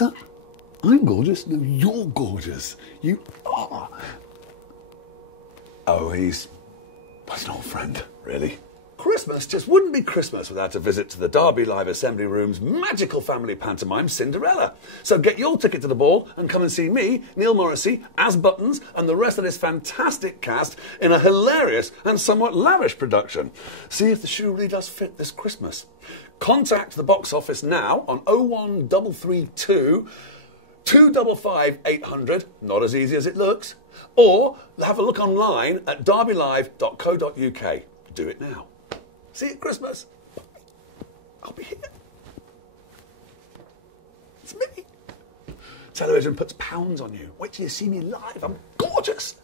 What's that? I'm gorgeous? No, you're gorgeous. You are. Oh, he's an old friend, really. Christmas just wouldn't be Christmas without a visit to the Derbylive Assembly Rooms' magical family pantomime, Cinderella. So get your ticket to the ball and come and see me, Neil Morrissey, as Buttons, and the rest of this fantastic cast in a hilarious and somewhat lavish production. See if the shoe really does fit this Christmas. Contact the box office now on 01332 255 800, not as easy as it looks, or have a look online at derbylive.co.uk. Do it now. See you at Christmas. I'll be here. It's me. Television puts pounds on you. Wait till you see me live. I'm gorgeous.